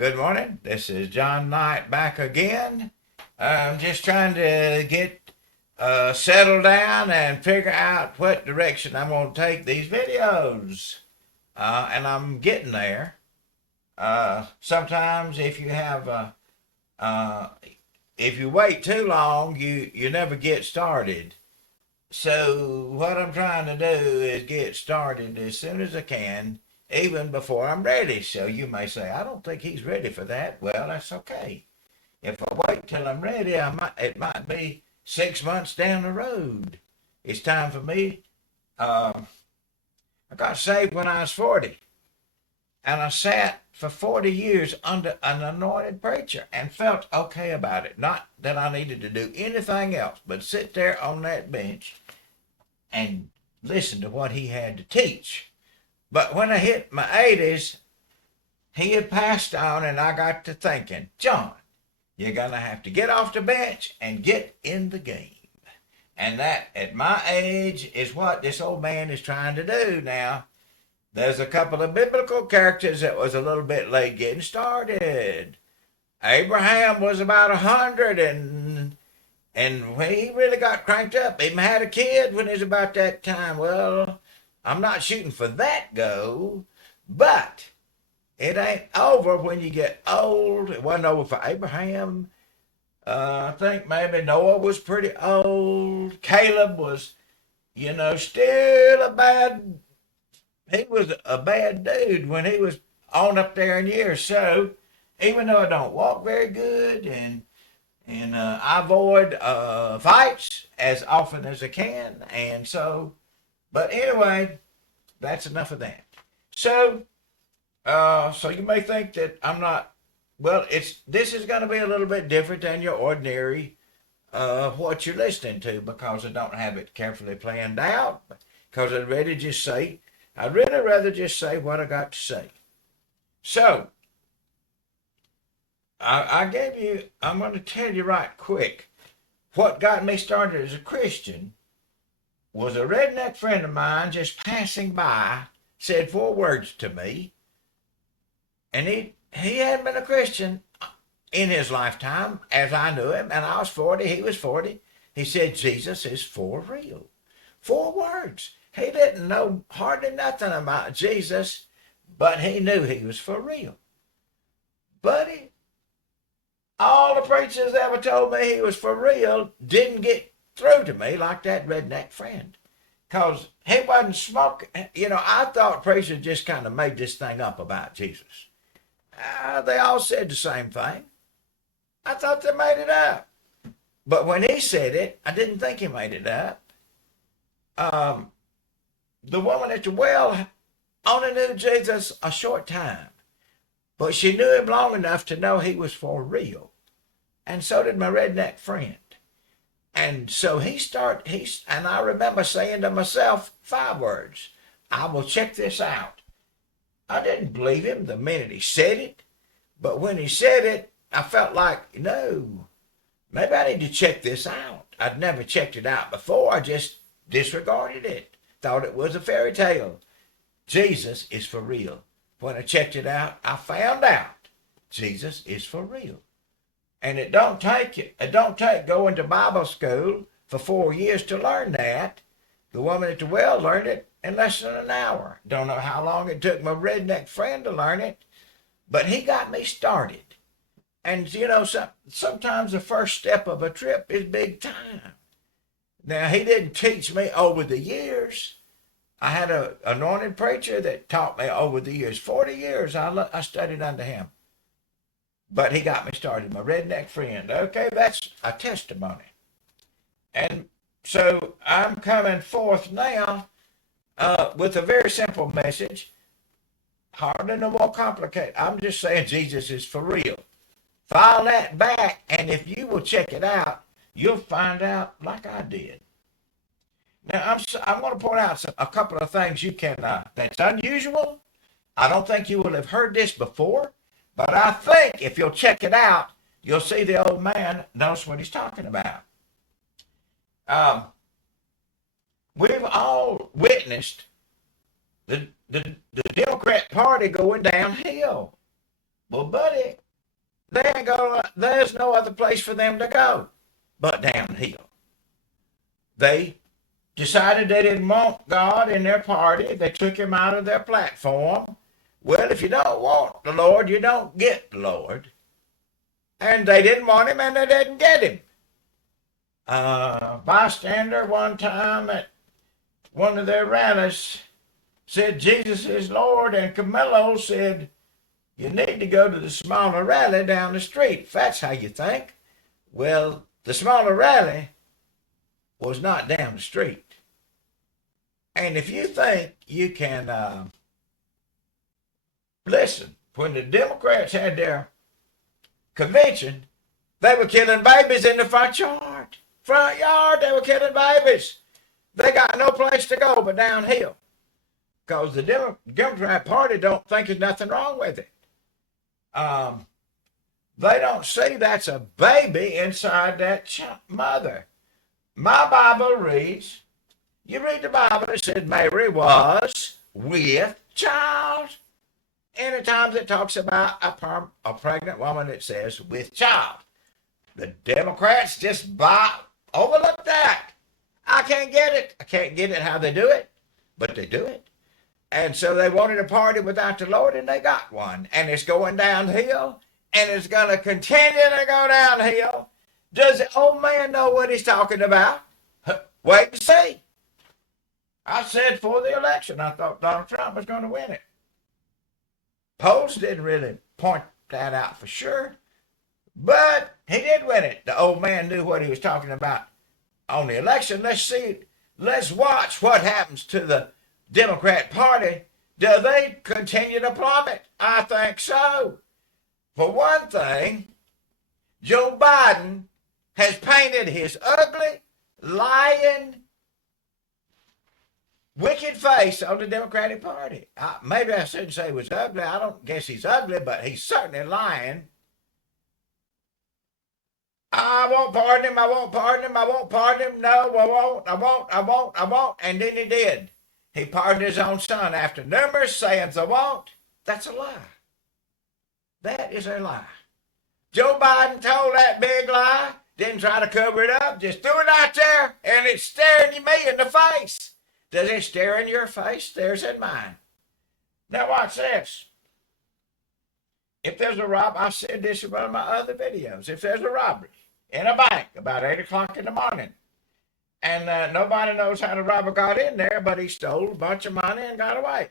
Good morning. This is John Knight back again. I'm just trying to get settled down and figure out what direction I'm going to take these videos. And I'm getting there. Sometimes uh, if you wait too long, you never get started. So what I'm trying to do is get started as soon as I can, even before I'm ready. So you may say, I don't think he's ready for that. Well, that's okay. If I wait till I'm ready, it might be 6 months down the road. It's time for me. I got saved when I was 40, and I sat for 40 years under an anointed preacher and felt okay about it. Not that I needed to do anything else but sit there on that bench and listen to what he had to teach. But when I hit my 80s, he had passed on, and I got to thinking, John, you're going to have to get off the bench and get in the game. And that, at my age, is what this old man is trying to do now. There's a couple of biblical characters that was a little bit late getting started. Abraham was about 100, and when he really got cranked up, even had a kid when it was about that time. Well, I'm not shooting for that goal, but it ain't over when you get old. It wasn't over for Abraham. I think maybe Noah was pretty old. Caleb was, still he was a bad dude when he was on up there in years. So even though I don't walk very good and I avoid fights as often as I can, and so, but anyway, that's enough of that. So, so you may think that I'm not. Well, this is going to be a little bit different than your ordinary what you're listening to, because I don't have it carefully planned out. Because I'd really rather just say what I got to say. So, I'm going to tell you right quick. What got me started as a Christian was a redneck friend of mine just passing by said 4 words to me, and he hadn't been a Christian in his lifetime as I knew him, and I was 40, he was 40. He said, Jesus is for real. 4 words. He didn't know hardly nothing about Jesus, but he knew he was for real. Buddy, all the preachers ever told me he was for real didn't get through to me like that redneck friend. Because he wasn't smoking. I thought preachers just kind of made this thing up about Jesus. They all said the same thing. I thought they made it up. But when he said it, I didn't think he made it up. The woman at the well only knew Jesus a short time, but she knew him long enough to know he was for real. And so did my redneck friend. And so and I remember saying to myself 5 words, I will check this out. I didn't believe him the minute he said it, but when he said it, I felt like, no, maybe I need to check this out. I'd never checked it out before. I just disregarded it, thought it was a fairy tale. Jesus is for real. When I checked it out, I found out Jesus is for real. And it don't take going to Bible school for 4 years to learn that. The woman at the well learned it in less than an hour. Don't know how long it took my redneck friend to learn it, but he got me started. And sometimes the first step of a trip is big time. Now, he didn't teach me over the years. I had an anointed preacher that taught me over the years. 40 years I studied under him. But he got me started, my redneck friend. Okay, that's a testimony. And so I'm coming forth now with a very simple message. Hardly no more complicated. I'm just saying Jesus is for real. File that back, and if you will check it out, you'll find out like I did. Now, I'm going to point out a couple of things that's unusual. I don't think you will have heard this before, but I think if you'll check it out, you'll see the old man knows what he's talking about. We've all witnessed the Democrat Party going downhill. Well, buddy, there's no other place for them to go but downhill. They decided they didn't want God in their party. They took him out of their platform. Well, if you don't want the Lord, you don't get the Lord. And they didn't want him, and they didn't get him. Bystander one time at one of their rallies said Jesus is Lord, and Camilo said, you need to go to the smaller rally down the street, if that's how you think. Well, the smaller rally was not down the street. And if you think you can, listen, when the Democrats had their convention, they were killing babies in the front yard. Front yard, they were killing babies. They got no place to go but downhill. Because the Democrat Party don't think there's nothing wrong with it. They don't see that's a baby inside that mother. My Bible reads, you read the Bible, it said Mary was with child. Anytime it talks about a pregnant woman, it says with child. The Democrats just overlook that. I can't get it. I can't get it how they do it, but they do it. And so they wanted a party without the Lord, and they got one. And it's going downhill, and it's going to continue to go downhill. Does the old man know what he's talking about? Wait and see. I said for the election, I thought Donald Trump was going to win it. Polls didn't really point that out for sure, but he did win it. The old man knew what he was talking about on the election. Let's watch what happens to the Democrat Party. Do they continue to plummet? I think so. For one thing, Joe Biden has painted his ugly, lying, wicked face on the Democratic Party. Maybe I shouldn't say he was ugly. I don't guess he's ugly, but he's certainly lying. I won't pardon him. I won't pardon him. I won't pardon him. No, I won't. And then he did. He pardoned his own son after numerous sayings, I won't. That's a lie. That is a lie. Joe Biden told that big lie, didn't try to cover it up, just threw it out there, and it's staring me in the face. Does it stare in your face? Stares in mine. Now watch this. If there's a robbery, I've said this in one of my other videos, if there's a robbery in a bank about 8 o'clock in the morning, and nobody knows how the robber got in there, but he stole a bunch of money and got away.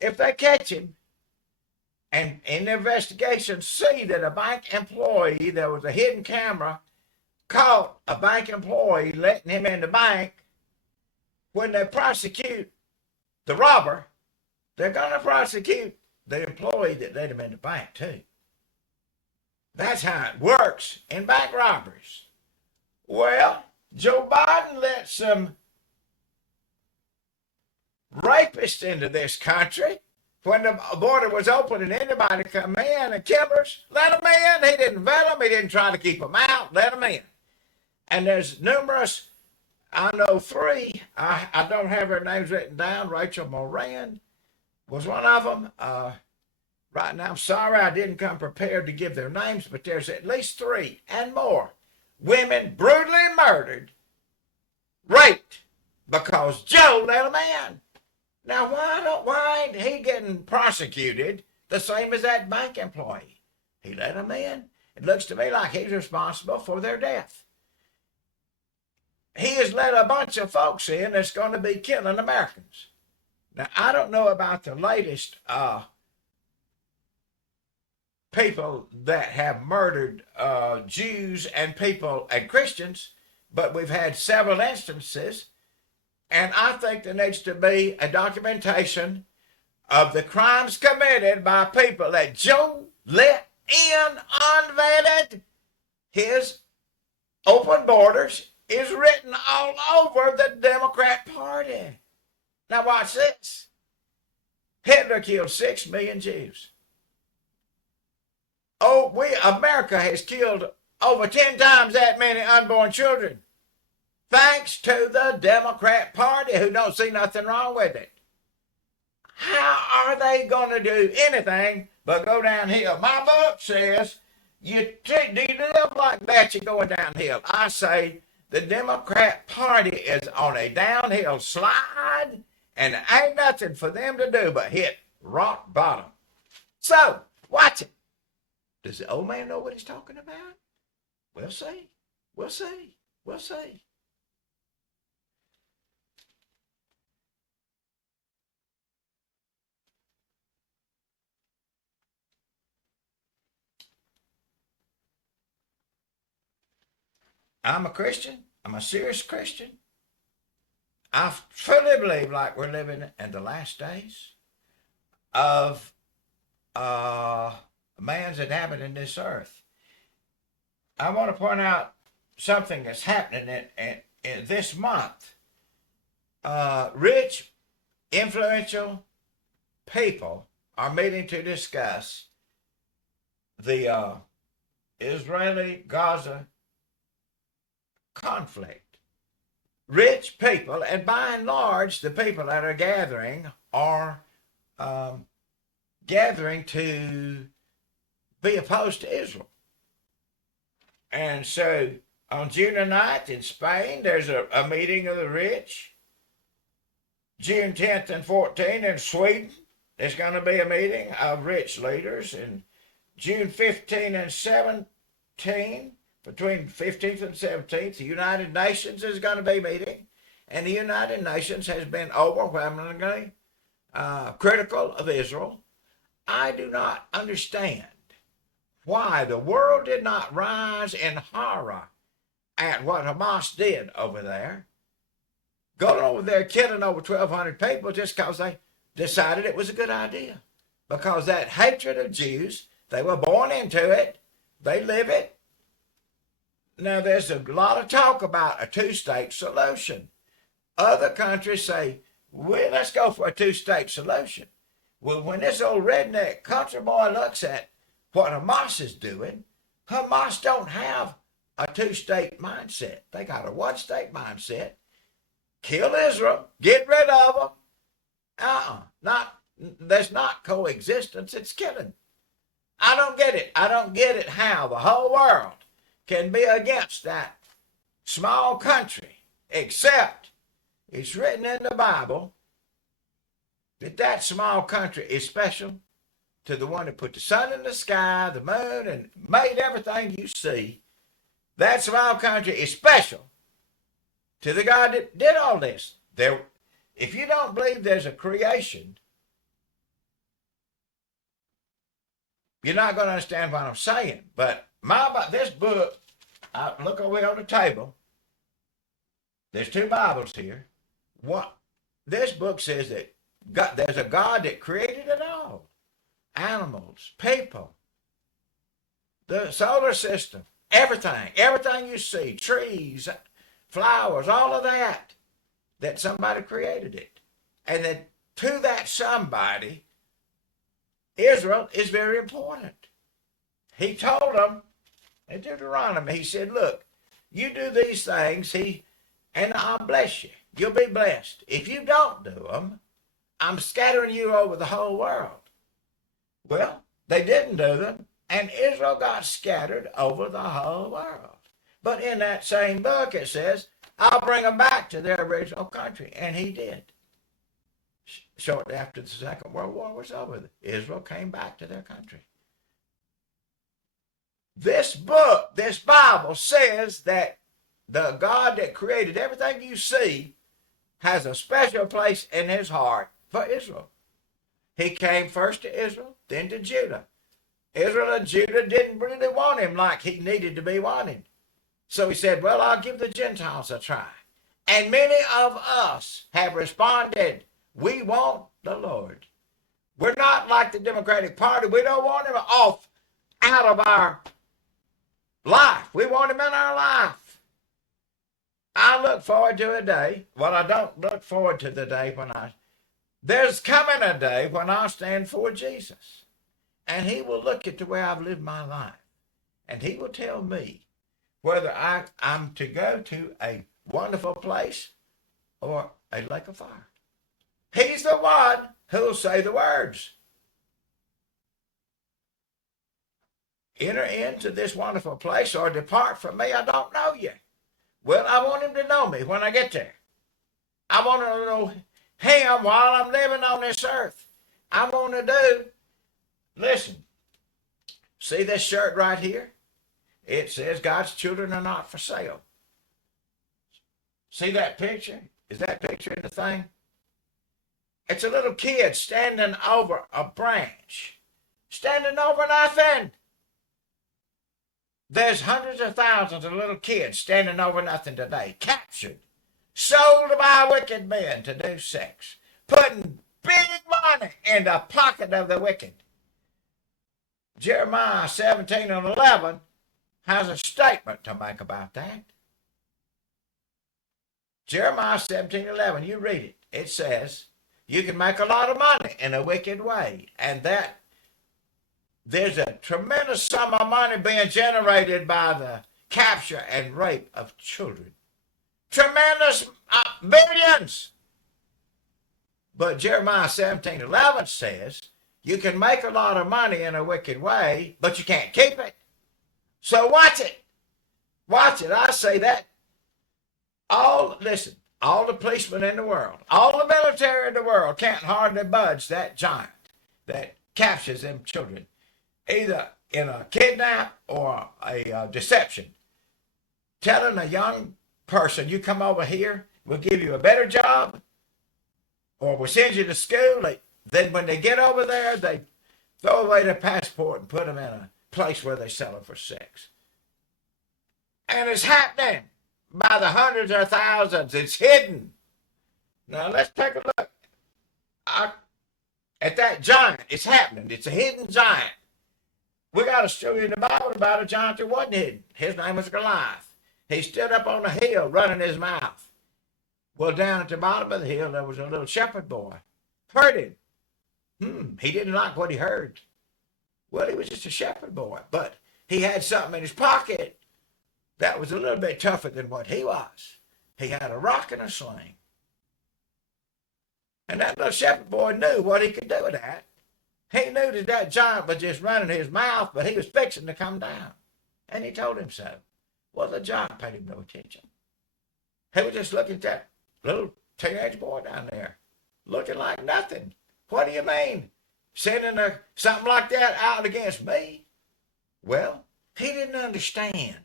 If they catch him, and in the investigation see that a bank employee, there was a hidden camera, caught a bank employee letting him in the bank, when they prosecute the robber, they're going to prosecute the employee that let him in the bank too. That's how it works in bank robberies. Well, Joe Biden let some rapists into this country. When the border was open and anybody come in, and killers, let them in. He didn't vet them. He didn't try to keep them out. Let them in. And there's numerous, I know 3. I don't have their names written down. Rachel Moran was one of them. Right now, I'm sorry I didn't come prepared to give their names, but there's at least 3 and more women brutally murdered, raped, because Joe let them in. Now, why ain't he getting prosecuted the same as that bank employee? He let them in. It looks to me like he's responsible for their death. He has let a bunch of folks in that's going to be killing Americans. Now, I don't know about the latest people that have murdered Jews and people and Christians, but we've had several instances, and I think there needs to be a documentation of the crimes committed by people that Joe let in unvetted. His open borders is written all over the Democrat Party. Now watch this. Hitler killed 6 million Jews. America has killed over 10 times that many unborn children, thanks to the Democrat Party, who don't see nothing wrong with it. How are they going to do anything but go downhill. My book says do you live like that, you're going downhill. I say the Democrat Party is on a downhill slide, and ain't nothing for them to do but hit rock bottom. So, watch it. Does the old man know what he's talking about? We'll see. We'll see. We'll see. I'm a Christian. I'm a serious Christian. I fully believe like we're living in the last days of man's inhabiting this earth. I want to point out something that's happening in this month. Rich, influential people are meeting to discuss the Israeli-Gaza conflict. Rich people, and by and large, the people that are gathering are gathering to be opposed to Israel. And so on June the 9th in Spain, there's a meeting of the rich. June 10th and 14th in Sweden, there's going to be a meeting of rich leaders. And June 15 and 17, between 15th and 17th, the United Nations is going to be meeting. And the United Nations has been overwhelmingly critical of Israel. I do not understand why the world did not rise in horror at what Hamas did over there. Going over there killing over 1,200 people just because they decided it was a good idea. Because that hatred of Jews, they were born into it, they live it. Now there's a lot of talk about a two-state solution. Other countries say, well, let's go for a two-state solution. Well, when this old redneck country boy looks at what Hamas is doing, Hamas don't have a two-state mindset. They got a one-state mindset. Kill Israel, get rid of them. There's not coexistence, it's killing. I don't get it. I don't get it how the whole world can be against that small country, except it's written in the Bible that that small country is special to the one that put the sun in the sky, the moon, and made everything you see. That small country is special to the God that did all this. If you don't believe there's a creation, you're not going to understand what I'm saying. But this book, look over here on the table. There's two Bibles here. This book says that there's a God that created it all. Animals, people, the solar system, everything you see, trees, flowers, all of that somebody created it. And that to that somebody, Israel is very important. He told them in Deuteronomy, he said, look, you do these things, and I'll bless you. You'll be blessed. If you don't do them, I'm scattering you over the whole world. Well, they didn't do them, and Israel got scattered over the whole world. But in that same book, it says, I'll bring them back to their original country. And he did. Shortly after the Second World War was over, Israel came back to their country. This book, this Bible, says that the God that created everything you see has a special place in his heart for Israel. He came first to Israel, then to Judah. Israel and Judah didn't really want him like he needed to be wanted. So he said, well, I'll give the Gentiles a try. And many of us have responded, we want the Lord. We're not like the Democratic Party. We don't want him off out of our life. We want him in our life. I look forward to a day. Well, I don't look forward to the day there's coming a day when I'll stand for Jesus. And he will look at the way I've lived my life. And he will tell me whether I'm to go to a wonderful place or a lake of fire. He's the one who will say the words. enter into this wonderful place or depart from me, I don't know you. Well, I want him to know me when I get there. I want to know him while I'm living on this earth. I want to do, listen, see this shirt right here? It says God's children are not for sale. See that picture? Is that picture in the thing? It's a little kid standing over a branch, standing over nothing. There's hundreds of thousands of little kids standing over nothing today, captured, sold by wicked men to do sex, putting big money in the pocket of the wicked. Jeremiah 17 and 11 has a statement to make about that. Jeremiah 17:11, you read it. It says, you can make a lot of money in a wicked way, and that there's a tremendous sum of money being generated by the capture and rape of children. Tremendous billions. But Jeremiah 17:11 says, you can make a lot of money in a wicked way, but you can't keep it. So watch it. Watch it. I say that. All the policemen in the world, all the military in the world can't hardly budge that giant that captures them children, either in a kidnap or a deception. Telling a young person, you come over here, we'll give you a better job, or we'll send you to school. Then when they get over there, they throw away their passport and put them in a place where they sell them for sex. And it's happening by the hundreds or thousands. It's hidden. Now let's take a look at that giant. It's happening. It's a hidden giant. We got a story in the Bible about a giant that wasn't hidden. His name was Goliath. He stood up on a hill running his mouth. Well, down at the bottom of the hill, there was a little shepherd boy. Heard him. He didn't like what he heard. Well, he was just a shepherd boy, but he had something in his pocket that was a little bit tougher than what he was. He had a rock and a sling. And that little shepherd boy knew what he could do with that. He knew that giant was just running his mouth, but he was fixing to come down. And he told him so. Well, the giant paid him no attention. He was just looking at that little teenage boy down there, looking like nothing. What do you mean? Sending something like that out against me? Well, he didn't understand.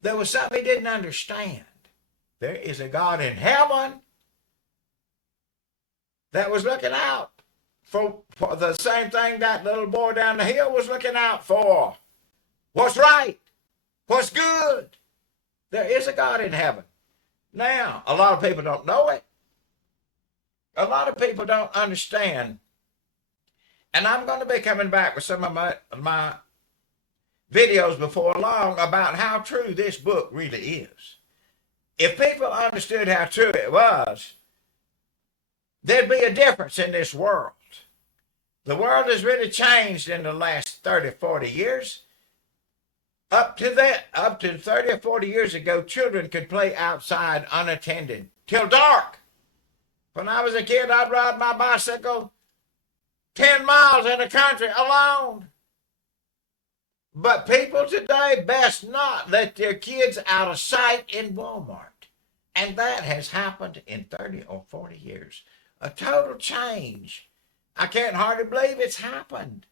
There was something he didn't understand. There is a God in heaven that was looking out for the same thing that little boy down the hill was looking out for. What's right? What's good? There is a God in heaven. Now, a lot of people don't know it. A lot of people don't understand. And I'm going to be coming back with some of my videos before long about how true this book really is. If people understood how true it was, there'd be a difference in this world. The world has really changed in the last 30, 40 years. Up to 30 or 40 years ago, children could play outside unattended till dark. When I was a kid, I'd ride my bicycle 10 miles in the country alone. But people today best not let their kids out of sight in Walmart. And that has happened in 30 or 40 years. A total change. I can't hardly believe it's happened.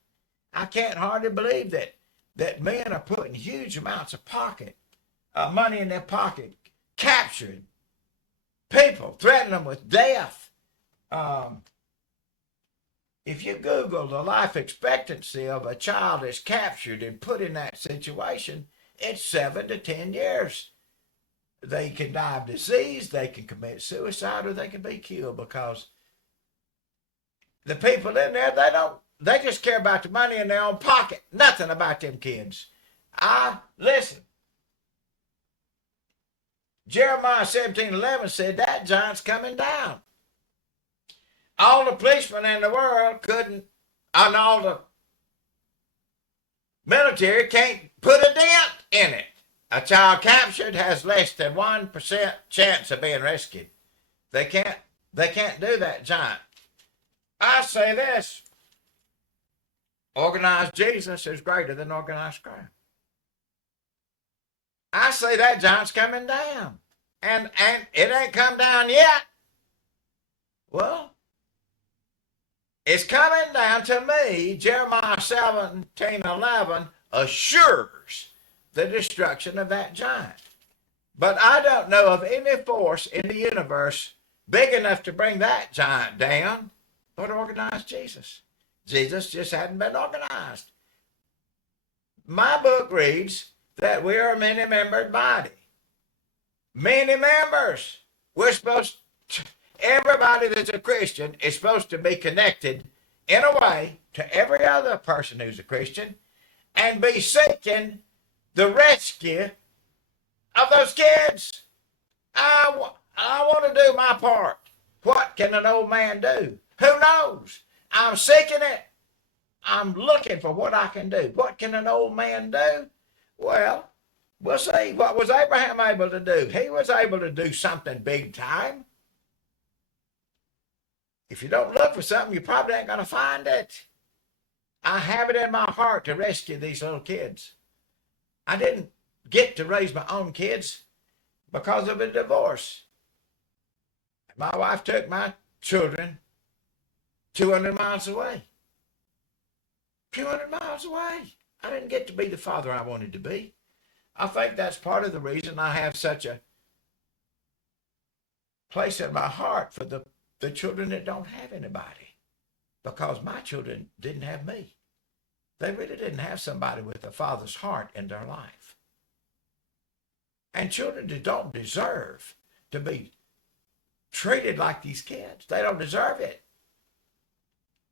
I can't hardly believe that men are putting huge amounts of money in their pocket, capturing people, threatening them with death. If you Google the life expectancy of a child that's captured and put in that situation, it's 7 to 10 years. They can die of disease, they can commit suicide, or they can be killed because the people in there, they just care about the money in their own pocket. Nothing about them kids. Listen. Jeremiah 17:11 said that giant's coming down. All the policemen in the world couldn't, and all the military can't put a dent in it. A child captured has less than 1% chance of being rescued. They can't do that giant. I say this. Organized Jesus is greater than organized crime. I say that giant's coming down. And it ain't come down yet. Well, it's coming down. To me. Jeremiah 17:11 assures the destruction of that giant. But I don't know of any force in the universe big enough to bring that giant down but organized Jesus. Jesus just hadn't been organized. My book reads that we are a many-membered body. Many members. We're supposed to, everybody that's a Christian is supposed to be connected in a way to every other person who's a Christian and be seeking the rescue of those kids. I want to do my part. What can an old man do? Who knows? I'm seeking it. I'm looking for what I can do. What can an old man do? Well, we'll see. What was Abraham able to do? He was able to do something big time. If you don't look for something, you probably ain't going to find it. I have it in my heart to rescue these little kids. I didn't get to raise my own kids because of a divorce. My wife took my children 200 miles away. 200 miles away. I didn't get to be the father I wanted to be. I think that's part of the reason I have such a place in my heart for the children that don't have anybody. Because my children didn't have me. They really didn't have somebody with a father's heart in their life. And children don't deserve to be treated like these kids. They don't deserve it.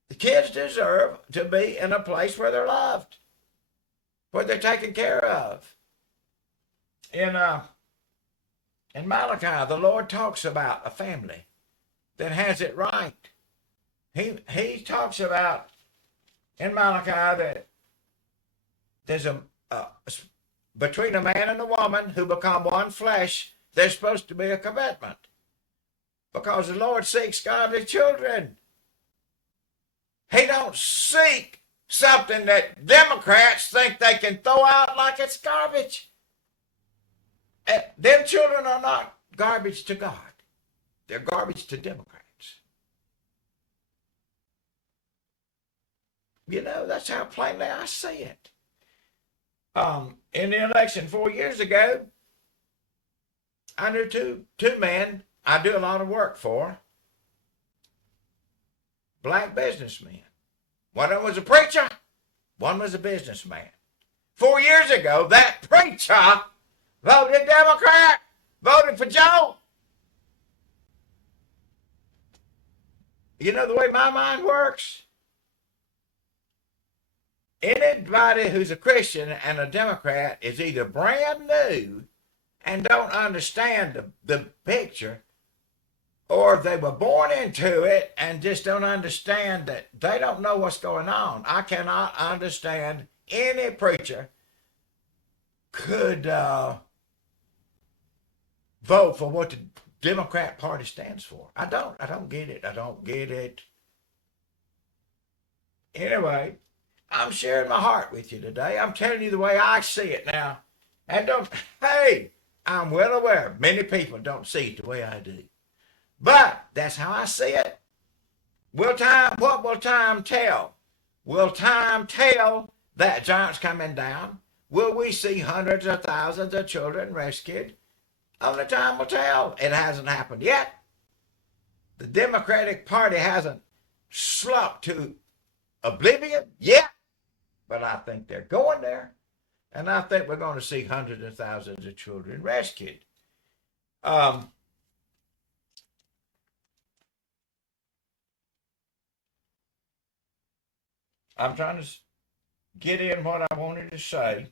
The kids deserve to be in a place where they're loved, where they're taken care of. In Malachi, the Lord talks about a family that has it right. He talks about in Malachi that there's between a man and a woman who become one flesh, there's supposed to be a commitment. Because the Lord seeks godly children. He don't seek something that Democrats think they can throw out like it's garbage. Them children are not garbage to God. They're garbage to Democrats. You know, that's how plainly I see it. In the election 4 years ago, I knew two men I do a lot of work for, black businessmen. One of them was a preacher, one was a businessman. 4 years ago, that preacher voted Democrat, voted for Joe. You know the way my mind works? Anybody who's a Christian and a Democrat is either brand new and don't understand the picture, or they were born into it and just don't understand that they don't know what's going on. I cannot understand any preacher could vote for what the Democrat Party stands for. I don't get it. I don't get it. Anyway, I'm sharing my heart with you today. I'm telling you the way I see it now. And hey, I'm well aware many people don't see it the way I do. But that's how I see it. What will time tell? Will time tell that giant's coming down? Will we see hundreds of thousands of children rescued? Only time will tell. It hasn't happened yet. The Democratic Party hasn't slumped to oblivion yet, but I think they're going there. And I think we're going to see hundreds of thousands of children rescued. I'm trying to get in what I wanted to say.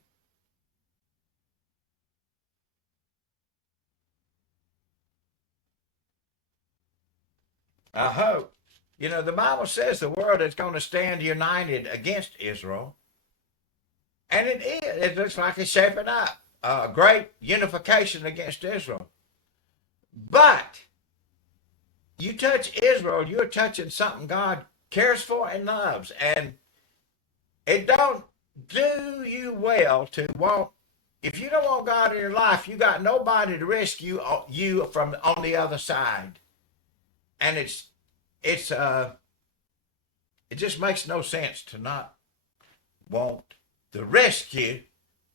I hope. You know, the Bible says the world is going to stand united against Israel. And it is. It looks like it's shaping up. A great unification against Israel. But you touch Israel, you're touching something God cares for and loves. And It don't do you well to want. If you don't want God in your life, you got nobody to rescue you from on the other side, and it's it just makes no sense to not want the rescue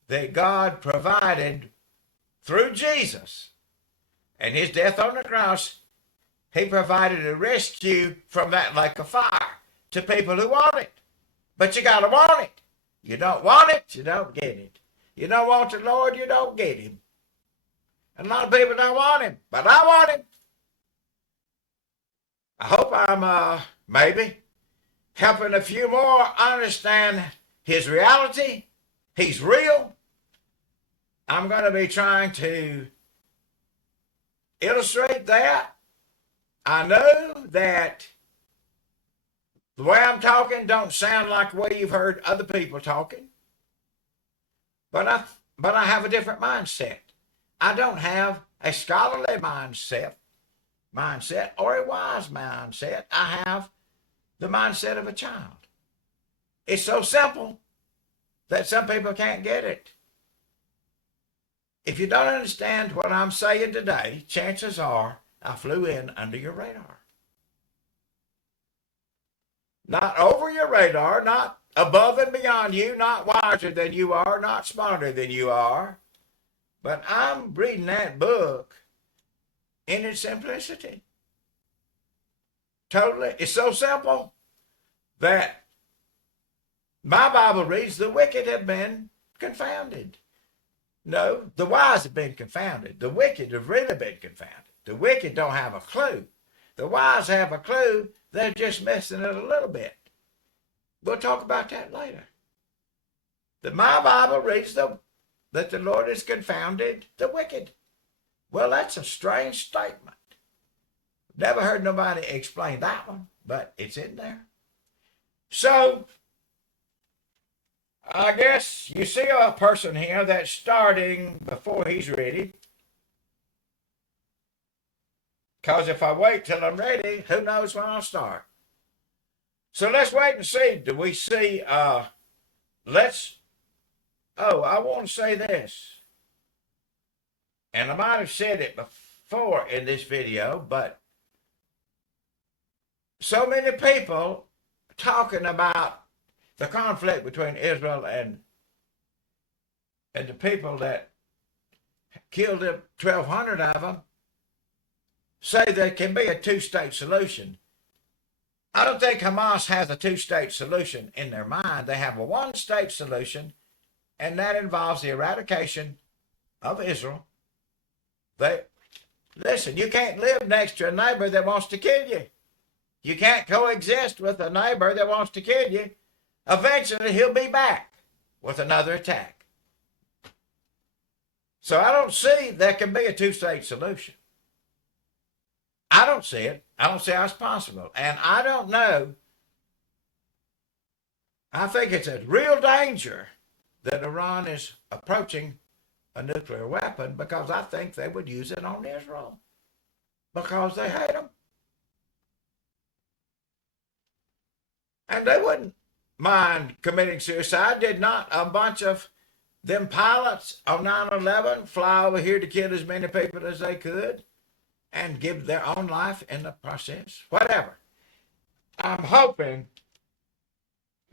that God provided through Jesus and his death on the cross. He provided a rescue from that lake of fire to people who want it. But you got to want it. You don't want it, you don't get it. You don't want the Lord, you don't get him. And a lot of people don't want him, but I want him. I hope I'm maybe helping a few more understand his reality. He's real. I'm going to be trying to illustrate that. I know that the way I'm talking don't sound like the way you've heard other people talking, but I have a different mindset. I don't have a scholarly mindset or a wise mindset. I have the mindset of a child. It's so simple that some people can't get it. If you don't understand what I'm saying today, chances are I flew in under your radar. Not over your radar, not above and beyond you, not wiser than you are, not smarter than you are. But I'm reading that book in its simplicity. Totally. It's so simple that my Bible reads, the wicked have been confounded. No, the wise have been confounded. The wicked have really been confounded. The wicked don't have a clue. The wise have a clue. They're just missing it a little bit. We'll talk about that later. My Bible reads that the Lord has confounded the wicked. Well, that's a strange statement. Never heard nobody explain that one, but it's in there. So, I guess you see a person here that's starting before he's ready. Because if I wait till I'm ready, who knows when I'll start. So let's wait and see. Do we see, I want to say this. And I might have said it before in this video, but so many people talking about the conflict between Israel and the people that killed 1,200 of them say there can be a two-state solution. I don't think Hamas has a two-state solution in their mind. They have a one-state solution, and that involves the eradication of Israel. Listen, you can't live next to a neighbor that wants to kill you. You can't coexist with a neighbor that wants to kill you. Eventually, he'll be back with another attack. So I don't see there can be a two-state solution. I don't see it. I don't see how it's possible. And I don't know. I think it's a real danger that Iran is approaching a nuclear weapon, because I think they would use it on Israel because they hate them. And they wouldn't mind committing suicide. Did not a bunch of them pilots on 9/11 fly over here to kill as many people as they could and give their own life in the process? Whatever. I'm hoping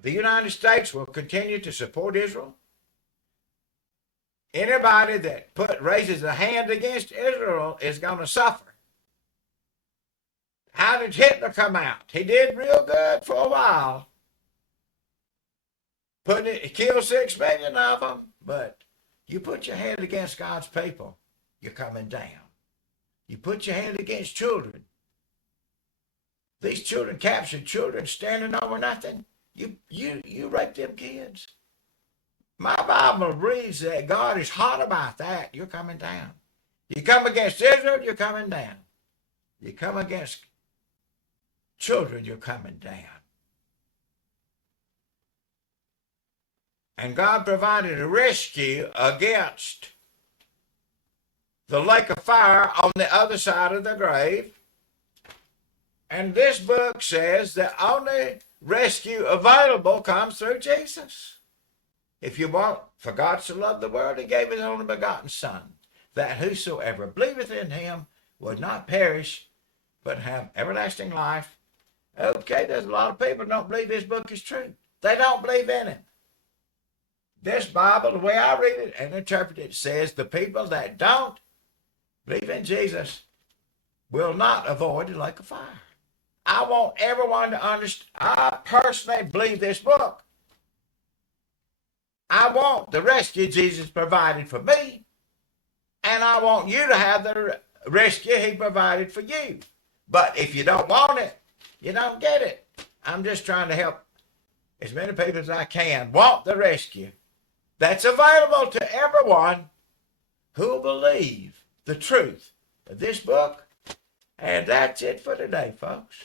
the United States will continue to support Israel. Anybody that raises a hand against Israel is going to suffer. How did Hitler come out? He did real good for a while. He killed 6 million of them, but you put your hand against God's people, you're coming down. You put your hand against children. These children, captured children, standing over nothing. You rape them kids. My Bible reads that God is hot about that. You're coming down. You come against Israel, you're coming down. You come against children, you're coming down. And God provided a rescue against the lake of fire on the other side of the grave. And this book says that only rescue available comes through Jesus. If you want, for God so loved the world, he gave his only begotten Son, that whosoever believeth in him would not perish, but have everlasting life. Okay, there's a lot of people that don't believe this book is true. They don't believe in it. This Bible, the way I read it and interpret it, says the people that don't believe in Jesus will not avoid the lake of fire. I want everyone to understand. I personally believe this book. I want the rescue Jesus provided for me, and I want you to have the rescue he provided for you. But if you don't want it, you don't get it. I'm just trying to help as many people as I can want the rescue that's available to everyone who will believe the truth of this book. And that's it for today, folks.